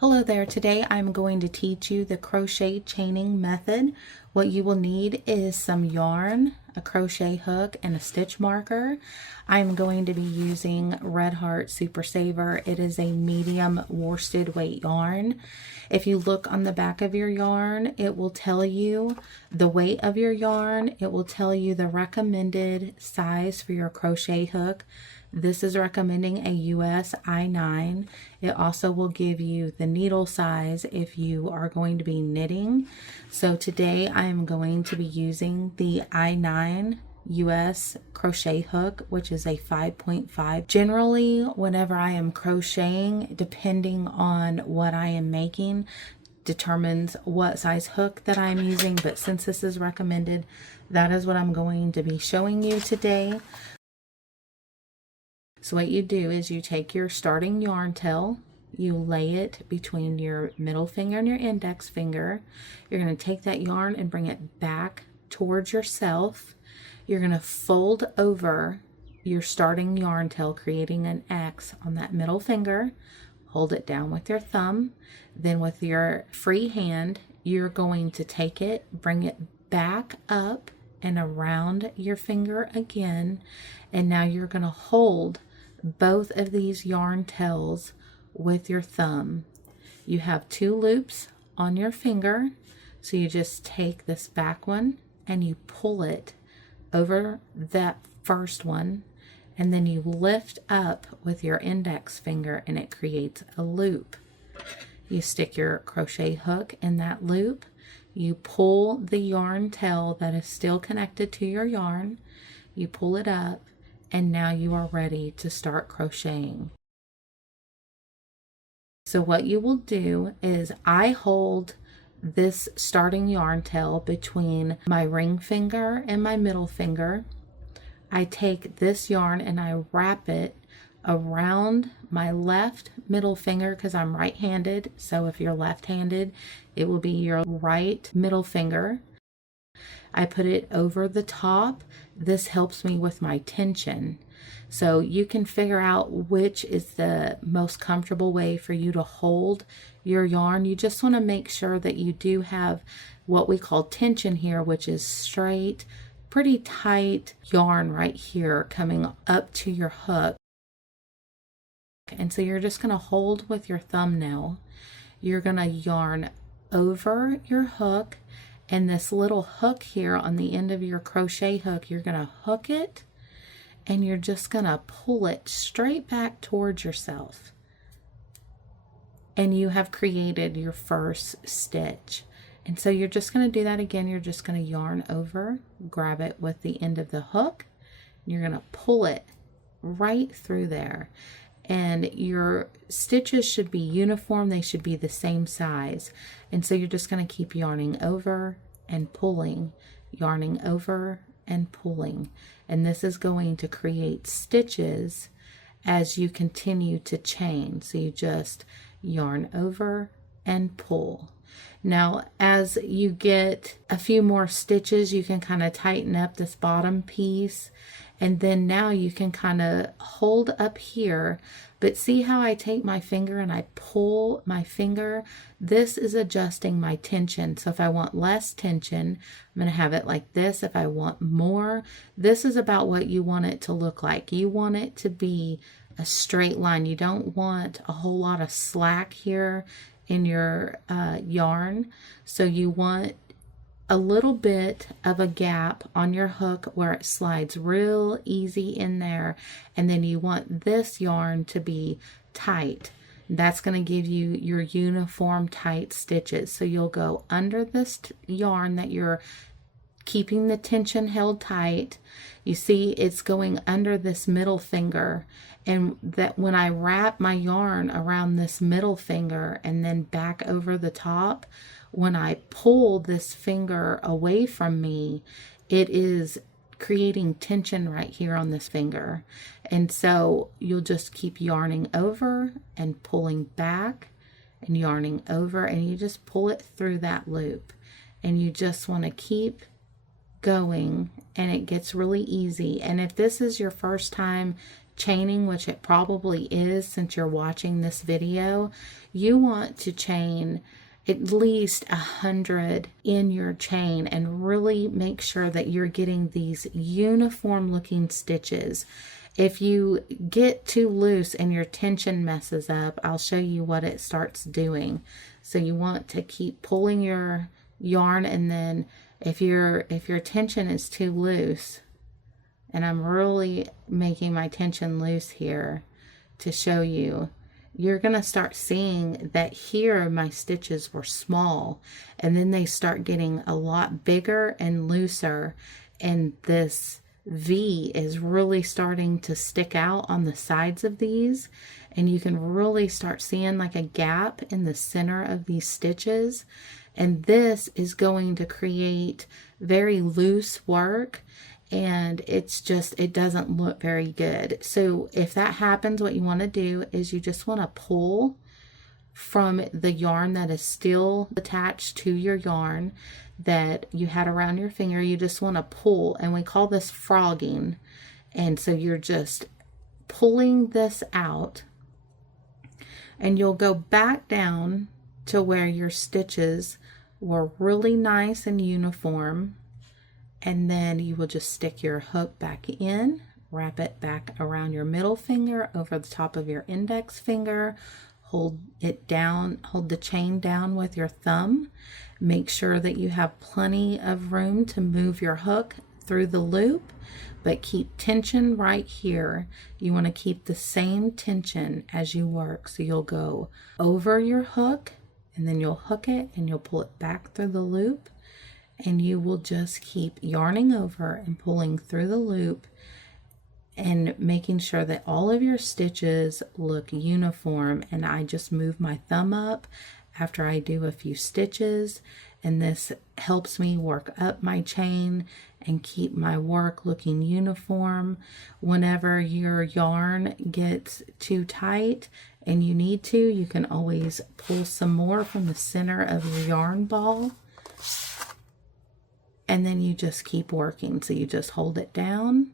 Hello there. Today I'm going to teach you the crochet chaining method. What you will need is some yarn, a crochet hook, and a stitch marker. I'm going to be using Red Heart Super Saver. It is a medium worsted weight yarn. If you look on the back of your yarn, it will tell you the weight of your yarn. It will tell you the recommended size for your crochet hook. This is recommending a US I9. It also will give you the needle size if you are going to be knitting. So today I am going to be using the I9 US crochet hook, which is a 5.5. Generally, whenever I am crocheting, depending on what I am making, determines what size hook that I'm using, but since this is recommended, that is what I'm going to be showing you today. So what you do is you take your starting yarn tail, you lay it between your middle finger and your index finger. You're going to take that yarn and bring it back towards yourself. You're going to fold over your starting yarn tail, creating an X on that middle finger. Hold it down with your thumb. Then with your free hand, you're going to take it, bring it back up and around your finger again. And now you're going to hold both of these yarn tails with your thumb. You have two loops on your finger, so you just take this back one and you pull it over that first one, and then you lift up with your index finger and it creates a loop. You stick your crochet hook in that loop, you pull the yarn tail that is still connected to your yarn, you pull it up, and now you are ready to start crocheting. So what you will do is I hold this starting yarn tail between my ring finger and my middle finger. I take this yarn and I wrap it around my left middle finger because I'm right-handed. So if you're left-handed, it will be your right middle finger. I put it over the top. This helps me with my tension. So you can figure out which is the most comfortable way for you to hold your yarn. You just want to make sure that you do have what we call tension here, which is straight, pretty tight yarn right here coming up to your hook. And so you're just going to hold with your thumbnail. You're going to yarn over your hook, and this little hook here on the end of your crochet hook, you're going to hook it and you're just going to pull it straight back towards yourself. And you have created your first stitch. And so you're just going to do that again. You're just going to yarn over, grab it with the end of the hook, and you're going to pull it right through there. And your stitches should be uniform. They should be the same size. And so you're just going to keep yarning over and pulling, yarning over and pulling. And this is going to create stitches as you continue to chain. So you just yarn over and pull. Now, as you get a few more stitches, you can kind of tighten up this bottom piece. And then now you can kind of hold up here, but see how I take my finger and I pull my finger? This is adjusting my tension. So if I want less tension, I'm going to have it like this. If I want more, this is about what you want it to look like. You want it to be a straight line. You don't want a whole lot of slack here in your yarn. So you want a little bit of a gap on your hook where it slides real easy in there, and then you want this yarn to be tight. That's going to give you your uniform tight stitches. So you'll go under this yarn that you're keeping the tension held tight. You see it's going under this middle finger, and that when I wrap my yarn around this middle finger and then back over the top, when I pull this finger away from me, it is creating tension right here on this finger. And so you'll just keep yarning over and pulling back and yarning over, and you just pull it through that loop. And you just want to keep going, and it gets really easy. And if this is your first time chaining, which it probably is since you're watching this video, you want to chain at least 100 in your chain and really make sure that you're getting these uniform looking stitches. If you get too loose and your tension messes up, I'll show you what it starts doing. So you want to keep pulling your yarn, and then if your tension is too loose, and I'm really making my tension loose here to show you, you're going to start seeing that here my stitches were small, and then they start getting a lot bigger and looser, and this V is really starting to stick out on the sides of these, and you can really start seeing like a gap in the center of these stitches, and this is going to create very loose work, and it's just, it doesn't look very good. So if that happens, what you want to do is you just want to pull from the yarn that is still attached to your yarn that you had around your finger. You just want to pull, and we call this frogging. And so you're just pulling this out, and you'll go back down to where your stitches were really nice and uniform, and then you will just stick your hook back in, wrap it back around your middle finger over the top of your index finger, hold it down, hold the chain down with your thumb. Make sure that you have plenty of room to move your hook through the loop, but keep tension right here. You want to keep the same tension as you work. So you'll go over your hook, and then you'll hook it and you'll pull it back through the loop, and you will just keep yarning over and pulling through the loop and making sure that all of your stitches look uniform. And I just move my thumb up after I do a few stitches, and this helps me work up my chain and keep my work looking uniform. Whenever your yarn gets too tight and you need to, you can always pull some more from the center of your yarn ball, and then you just keep working. So you just hold it down,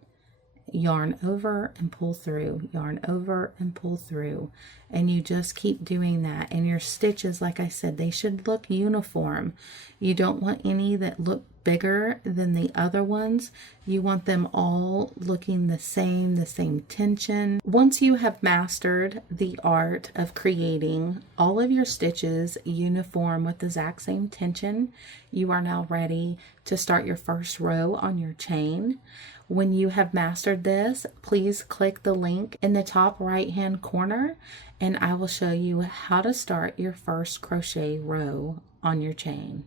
yarn over and pull through, yarn over and pull through, and you just keep doing that. And your stitches, like I said, they should look uniform. You don't want any that look bigger than the other ones. You want them all looking the same tension. Once you have mastered the art of creating all of your stitches uniform with the exact same tension, you are now ready to start your first row on your chain. When you have mastered this, please click the link in the top right hand corner, and I will show you how to start your first crochet row on your chain.